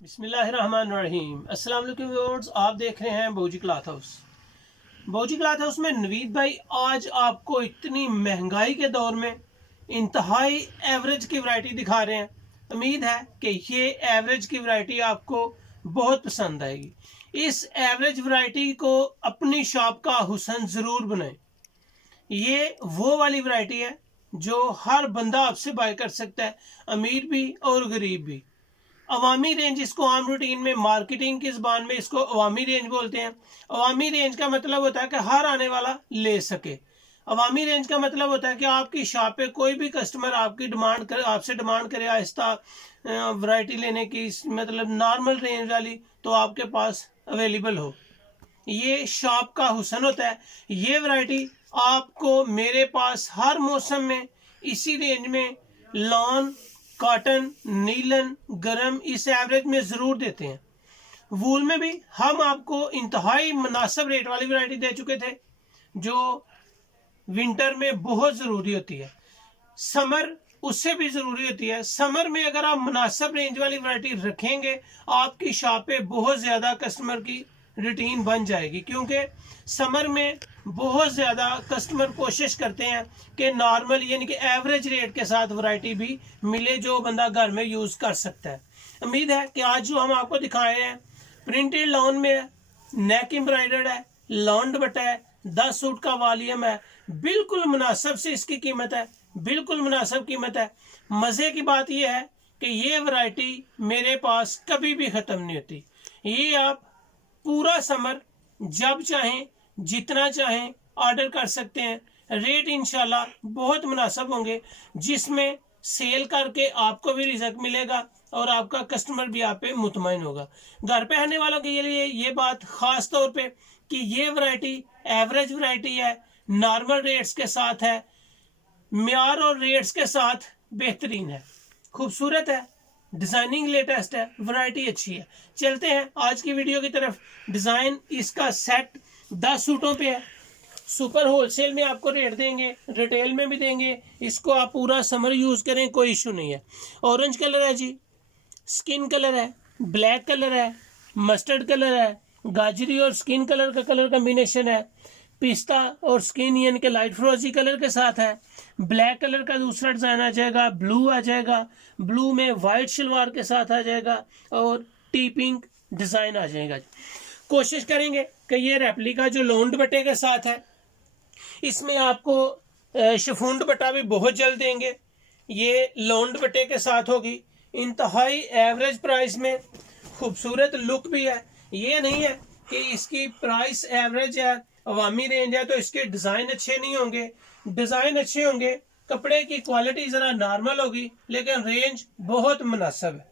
बिस्मिल्लाहिर्रहमानिर्रहीम। अस्सलाम वालेकुम व्यूअर्स, आप देख रहे हैं बौजी क्लॉथ हाउस। बौजी क्लॉथ हाउस में नवीद भाई आज आपको इतनी महंगाई के दौर में इंतहाई एवरेज की वैरायटी दिखा रहे हैं। उम्मीद है कि ये एवरेज की वैरायटी आपको बहुत पसंद आएगी। इस एवरेज वैरायटी को अपनी शॉप का हुसन ज़रूर बनाएं। ये वो वाली वैरायटी है जो हर बंदा आपसे बाय कर सकता है, अमीर भी और गरीब भी। अवामी रेंज, इसको आम रूटीन में मार्केटिंग की ज़बान में इसको अवामी रेंज बोलते हैं। अवामी रेंज का मतलब होता है कि हर आने वाला ले सके। अवामी रेंज का मतलब होता है कि आपकी शॉप पे कोई भी कस्टमर आपकी डिमांड करे, आपसे डिमांड करे आहिस्ता वैरायटी लेने की, मतलब नॉर्मल रेंज वाली, तो आपके पास अवेलेबल हो। ये शॉप का हुसन होता है। ये वैरायटी आपको मेरे पास हर मौसम में इसी रेंज में लॉन, कॉटन, नीलन, गरम इस एवरेज में ज़रूर देते हैं। वूल में भी हम आपको इंतहाई मुनासिब रेट वाली वैरायटी दे चुके थे जो विंटर में बहुत ज़रूरी होती है। समर उससे भी ज़रूरी होती है। समर में अगर आप मुनासिब रेंज वाली वैरायटी रखेंगे, आपकी शॉप पे बहुत ज़्यादा कस्टमर की रूटीन बन जाएगी, क्योंकि समर में बहुत ज़्यादा कस्टमर कोशिश करते हैं कि नॉर्मल यानी कि एवरेज रेट के साथ वैरायटी भी मिले जो बंदा घर में यूज़ कर सकता है। उम्मीद है कि आज जो हम आपको दिखाए हैं प्रिंटेड लॉन में है, नेक एम्ब्रॉयडर्ड है, लॉन दुपट्टा है, 10 सूट का वॉल्यूम है, बिल्कुल मुनासिब से इसकी कीमत है, बिल्कुल मुनासिब कीमत है। मज़े की बात यह है कि ये वैरायटी मेरे पास कभी भी ख़त्म नहीं होती। ये आप पूरा समर जब चाहें जितना चाहें ऑर्डर कर सकते हैं। रेट इंशाल्लाह बहुत मुनासिब होंगे, जिसमें सेल करके आपको भी रिजल्ट मिलेगा और आपका कस्टमर भी आप पे मुतमईन होगा। घर पे आने वालों के लिए ये बात ख़ास तौर पे कि ये वैरायटी एवरेज वैरायटी है, नॉर्मल रेट्स के साथ है, म्यार और रेट्स के साथ बेहतरीन है, खूबसूरत है, डिज़ाइनिंग लेटेस्ट है, वैरायटी अच्छी है। चलते हैं आज की वीडियो की तरफ। डिज़ाइन इसका सेट 10 सूटों पे है। सुपर होलसेल में आपको रेट देंगे, रिटेल में भी देंगे। इसको आप पूरा समर यूज़ करें, कोई इशू नहीं है। ऑरेंज कलर है जी, स्किन कलर है, ब्लैक कलर है, मस्टर्ड कलर है, गाजरी और स्किन कलर का कलर कम्बिनेशन है, पिस्ता और स्किन यानी कि लाइट फ्रोजी कलर के साथ है। ब्लैक कलर का दूसरा डिज़ाइन आ जाएगा, ब्लू आ जाएगा, ब्लू में वाइट शलवार के साथ आ जाएगा और टी पिंक डिज़ाइन आ जाएगा। कोशिश करेंगे कि ये रेप्लिका जो लॉन दुपट्टे के साथ है, इसमें आपको शिफॉन दुपट्टा भी बहुत जल्द देंगे। ये लॉन दुपट्टे के साथ होगी, इंतहाई एवरेज प्राइस में, खूबसूरत लुक भी है। ये नहीं है कि इसकी प्राइस एवरेज है, अवामी रेंज है तो इसके डिज़ाइन अच्छे नहीं होंगे। डिज़ाइन अच्छे होंगे, कपड़े की क्वालिटी ज़रा नॉर्मल होगी, लेकिन रेंज बहुत मुनासिब है।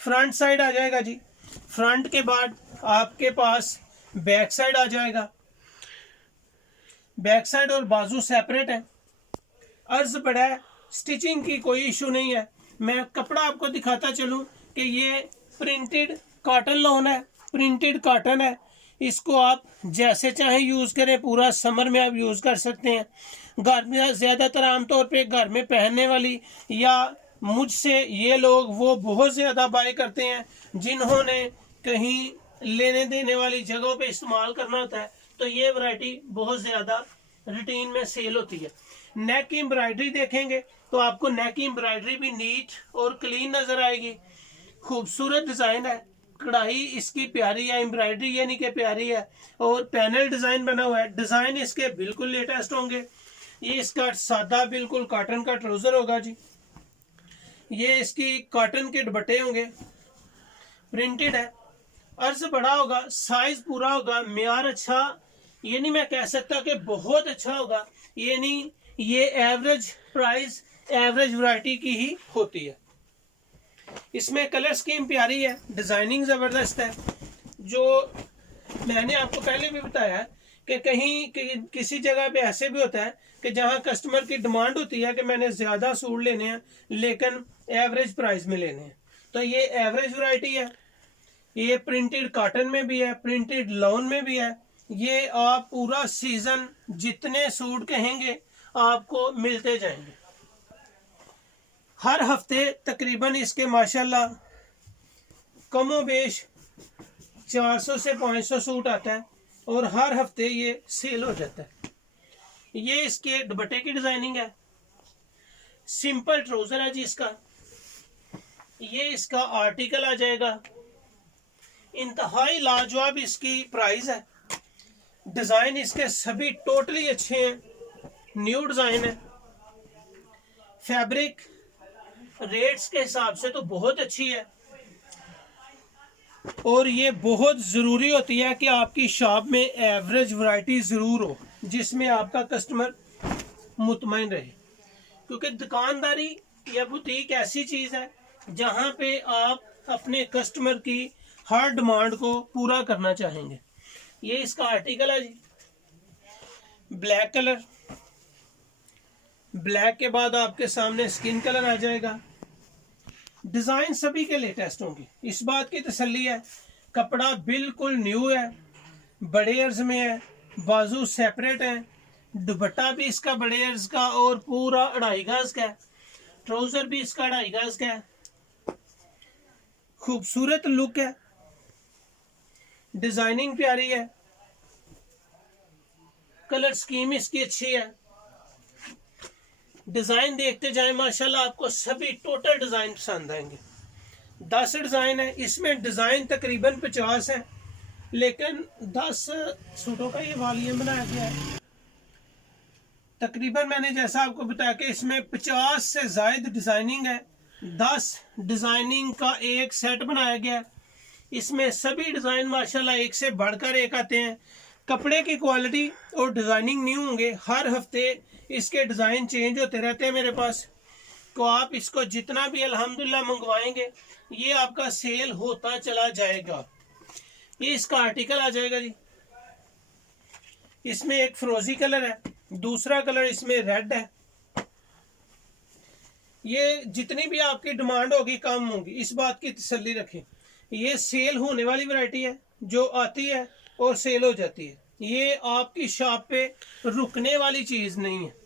फ्रंट साइड आ जाएगा जी, फ्रंट के बाद आपके पास बैक साइड आ जाएगा। बैक साइड और बाजू सेपरेट है, अर्ज बड़ा है, स्टिचिंग की कोई इशू नहीं है। मैं कपड़ा आपको दिखाता चलूं कि ये प्रिंटेड कॉटन लॉन है, प्रिंटेड कॉटन है। इसको आप जैसे चाहें यूज़ करें, पूरा समर में आप यूज़ कर सकते हैं। घर में ज़्यादातर आमतौर पे घर में पहनने वाली या मुझसे ये लोग वो बहुत ज़्यादा बाय करते हैं जिन्होंने कहीं लेने देने वाली जगहों पे इस्तेमाल करना होता है, तो ये वैरायटी बहुत ज़्यादा रूटीन में सेल होती है। नेक की एम्ब्रॉयडरी देखेंगे तो आपको नेक की एम्ब्रॉयडरी भी नीट और क्लीन नज़र आएगी। खूबसूरत डिज़ाइन है, कढ़ाई इसकी प्यारी है, एम्ब्रॉयडरी यानी कि प्यारी है और पैनल डिज़ाइन बना हुआ है। डिज़ाइन इसके बिल्कुल लेटेस्ट होंगे। ये इसका सादा बिल्कुल कॉटन का ट्राउज़र होगा जी। ये इसकी कॉटन के दुपट्टे होंगे, प्रिंटेड है, अर्ज बड़ा होगा, साइज पूरा होगा, म्यार अच्छा, ये नहीं मैं कह सकता कि बहुत अच्छा होगा, ये नहीं, ये एवरेज प्राइस एवरेज वैरायटी की ही होती है। इसमें कलर स्कीम प्यारी है, डिज़ाइनिंग ज़बरदस्त है। जो मैंने आपको पहले भी बताया कि कहीं किसी जगह पे ऐसे भी होता है कि जहां कस्टमर की डिमांड होती है कि मैंने ज़्यादा सूट लेने हैं लेकिन एवरेज प्राइस में लेने हैं, तो ये एवरेज वैरायटी है। ये प्रिंटेड कॉटन में भी है, प्रिंटेड लॉन में भी है। ये आप पूरा सीजन जितने सूट कहेंगे आपको मिलते जाएंगे। हर हफ्ते तकरीबन इसके माशाल्लाह कमो बेश 400 से 500 सूट आता है और हर हफ्ते ये सेल हो जाता है। ये इसके दुपट्टे की डिजाइनिंग है। सिंपल ट्राउजर है जी इसका। ये इसका आर्टिकल आ जाएगा। इंतहाई लाजवाब इसकी प्राइस है। डिजाइन इसके सभी टोटली अच्छे हैं, न्यू डिजाइन है। फैब्रिक रेट्स के हिसाब से तो बहुत अच्छी है और ये बहुत ज़रूरी होती है कि आपकी शॉप में एवरेज वैरायटी ज़रूर हो जिसमें आपका कस्टमर मुतमईन रहे, क्योंकि दुकानदारी या बुटीक ऐसी चीज़ है जहां पे आप अपने कस्टमर की हर डिमांड को पूरा करना चाहेंगे। ये इसका आर्टिकल है जी, ब्लैक कलर। ब्लैक के बाद आपके सामने स्किन कलर आ जाएगा। डिजाइन सभी के लेटेस्ट होंगे, इस बात की तसल्ली है। कपड़ा बिल्कुल न्यू है, बड़े अर्ज में है, बाजू सेपरेट है, दुपट्टा भी इसका बड़े अर्ज का और पूरा 2.5 गज का है। ट्राउजर भी इसका 2.5 गज का है। खूबसूरत लुक है, डिजाइनिंग प्यारी है, कलर स्कीम इसकी अच्छी है। डिजाइन देखते जाएं, माशाल्लाह आपको सभी टोटल डिजाइन पसंद आएंगे। 10 डिजाइन है, इसमें डिजाइन तकरीबन 50 है, लेकिन 10 सूटों का ये वॉल्यूम बनाया गया है। तकरीबन मैंने जैसा आपको बताया कि इसमें 50 से ज्यादा डिजाइनिंग है। 10 डिजाइनिंग का एक सेट बनाया गया है। इसमें सभी डिजाइन माशाल्लाह एक से बढ़कर एक आते हैं। कपड़े की क्वालिटी और डिजाइनिंग न्यू होंगे। हर हफ्ते इसके डिजाइन चेंज होते रहते हैं मेरे पास, तो आप इसको जितना भी अल्हम्दुलिल्लाह मंगवाएंगे ये आपका सेल होता चला जाएगा। ये इसका आर्टिकल आ जाएगा जी। इसमें एक फिरोजी कलर है, दूसरा कलर इसमें रेड है। ये जितनी भी आपकी डिमांड होगी कम होगी, इस बात की तसल्ली रखें। ये सेल होने वाली वैरायटी है जो आती है और सेल हो जाती है। ये आपकी शॉप पे रुकने वाली चीज नहीं है।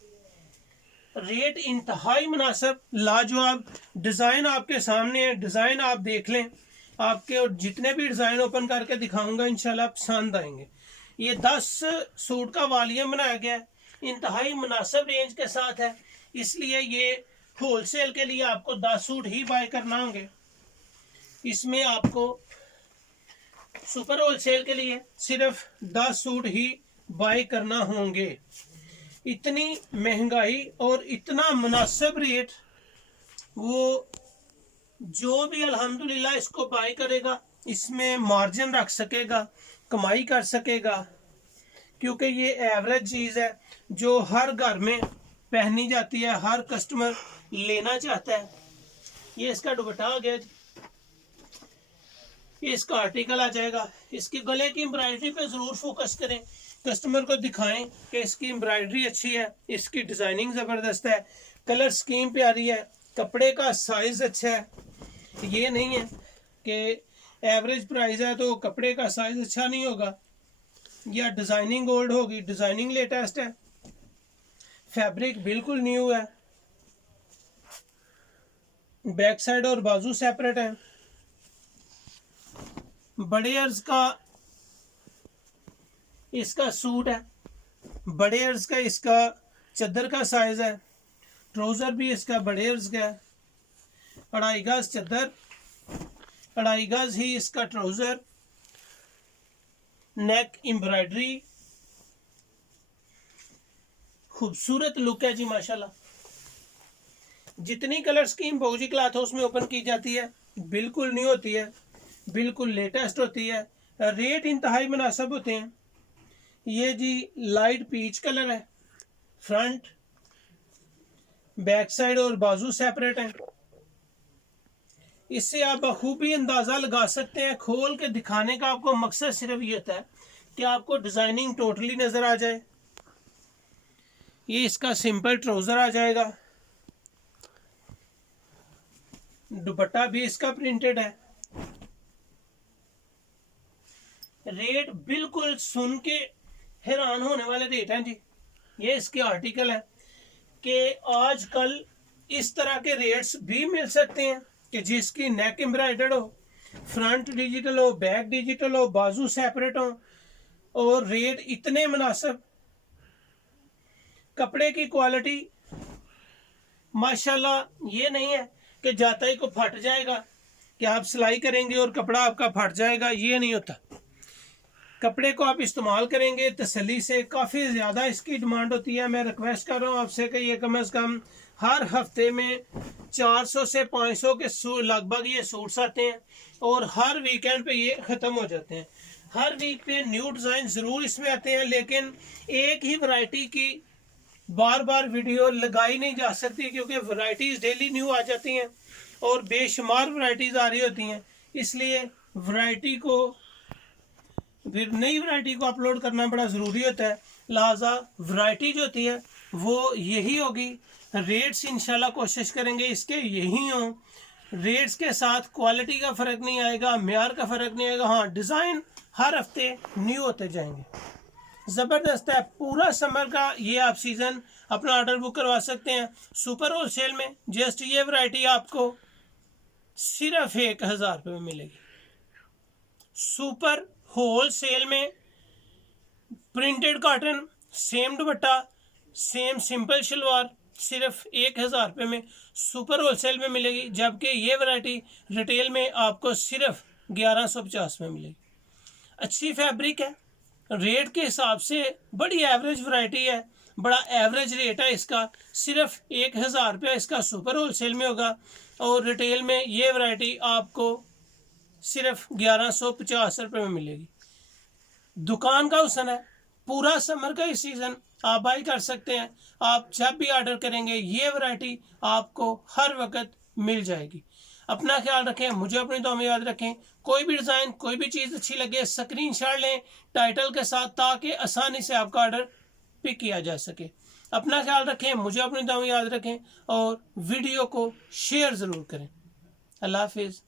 रेट इंतहाई मुनासिब, लाजवाब। डिजाइन आपके सामने है, डिजाइन आप देख लें। आपके और जितने भी डिजाइन ओपन करके दिखाऊंगा इंशाल्लाह पसंद आएंगे। ये 10 सूट का वॉल्यूम बनाया गया है, इंतहाई मुनासिब रेंज के साथ है, इसलिए ये होलसेल के लिए आपको 10 सूट ही बाय करना होंगे। इसमें आपको सुपर होलसेल के लिए सिर्फ 10 सूट ही बाय करना होंगे। इतनी महंगाई और इतना मुनासिब रेट, वो जो भी अल्हम्दुलिल्लाह इसको बाय करेगा इसमें मार्जिन रख सकेगा, कमाई कर सकेगा, क्योंकि ये एवरेज चीज़ है जो हर घर में पहनी जाती है, हर कस्टमर लेना चाहता है। ये इसका दुपट्टा आ गया, ये इसका आर्टिकल आ जाएगा। इसके गले की एम्ब्रॉयडरी पे जरूर फोकस करें, कस्टमर को दिखाएं कि इसकी एम्ब्रॉयडरी अच्छी है, इसकी डिजाइनिंग जबरदस्त है, कलर स्कीम प्यारी है, कपड़े का साइज अच्छा है। ये नहीं है कि एवरेज प्राइस है तो कपड़े का साइज अच्छा नहीं होगा या डिजाइनिंग ओल्ड होगी। डिजाइनिंग लेटेस्ट है, फैब्रिक बिल्कुल न्यू है, बैक साइड और बाजू सेपरेट है। बड़े अर्ज का इसका सूट है, बड़े अर्ज का इसका चद्दर का साइज है। ट्राउजर भी इसका बड़े अर्ज का है, 2.5 गज चद्दर, 2.5 गज ही इसका ट्राउजर। नेक एम्ब्रॉयडरी, खूबसूरत लुक है जी माशाल्लाह। जितनी कलर स्कीम बहुजी क्लॉथ हाउस में ओपन की जाती है बिल्कुल न्यू होती है, बिल्कुल लेटेस्ट होती है, रेट इंतहाई मुनासिब होते हैं। ये जी लाइट पीच कलर है, फ्रंट बैक साइड और बाजू सेपरेट है। इससे आप बखूबी अंदाजा लगा सकते हैं। खोल के दिखाने का आपको मकसद सिर्फ ये होता है कि आपको डिजाइनिंग टोटली नजर आ जाए। ये इसका सिंपल ट्राउजर आ जाएगा, दुपट्टा भी इसका प्रिंटेड है। रेट बिल्कुल सुन के हैरान होने वाले रेट हैं जी। ये इसके आर्टिकल है कि आजकल इस तरह के रेट्स भी मिल सकते हैं कि जिसकी नेक एम्ब्रॉयडर्ड हो, फ्रंट डिजिटल हो, बैक डिजिटल हो, बाजू सेपरेट हो, और रेट इतने मुनासिब, कपड़े की क्वालिटी माशाल्लाह ये नहीं है कि जाता ही को फट जाएगा, कि आप सिलाई करेंगे और कपड़ा आपका फट जाएगा, ये नहीं होता। कपड़े को आप इस्तेमाल करेंगे तसल्ली से, काफ़ी ज़्यादा इसकी डिमांड होती है। मैं रिक्वेस्ट कर रहा हूँ आपसे कि ये कम से कम हर हफ्ते में 400 से 500 के लगभग ये सूट्स आते हैं, और हर वीकेंड पे ये ख़त्म हो जाते हैं। हर वीक पे न्यू डिज़ाइन ज़रूर इसमें आते हैं, लेकिन एक ही वैरायटी की बार बार वीडियो लगाई नहीं जा सकती, क्योंकि वैरायटीज़ डेली न्यू आ जाती हैं और बेशुमार वैरायटीज़ आ रही होती हैं। इसलिए नई वैरायटी को अपलोड करना बड़ा ज़रूरी होता है। लिहाजा वैरायटी जो होती है वो यही होगी। रेट्स इंशाल्लाह कोशिश करेंगे इसके यही हों। रेट्स के साथ क्वालिटी का फ़र्क नहीं आएगा, म्यार का फ़र्क नहीं आएगा। हाँ, डिज़ाइन हर हफ्ते न्यू होते जाएंगे। ज़बरदस्त है। पूरा समर का ये आप सीज़न अपना ऑर्डर बुक करवा सकते हैं सुपर होलसेल में। जस्ट ये वैरायटी आपको सिर्फ 1000 रुपये में मिलेगी। सुपर होलसेल में printed cotton, same dupatta, same simple salwar, सिर्फ 1000 रुपये में सुपर होलसेल में मिलेगी। जबकि ये वैरायटी रिटेल में आपको सिर्फ 1150 में मिलेगी। अच्छी फैब्रिक है, रेट के हिसाब से बड़ी एवरेज वैरायटी है, बड़ा एवरेज रेट है इसका। सिर्फ 1000 रुपया इसका सुपर होलसेल में होगा, और रिटेल में ये वैरायटी आपको सिर्फ 1150 रुपये में मिलेगी। दुकान का हुस्न है। पूरा समर का ही सीज़न आप बाई कर सकते हैं। आप जब भी ऑर्डर करेंगे ये वैरायटी आपको हर वक्त मिल जाएगी। अपना ख्याल रखें, मुझे अपनी दुआ में याद रखें। कोई भी डिज़ाइन, कोई भी चीज़ अच्छी लगे, स्क्रीनशॉट लें टाइटल के साथ, ताकि आसानी से आपका ऑर्डर पिक किया जा सके। अपना ख्याल रखें, मुझे अपनी दुआ में याद रखें, और वीडियो को शेयर ज़रूर करें। अल्लाह हाफिज़।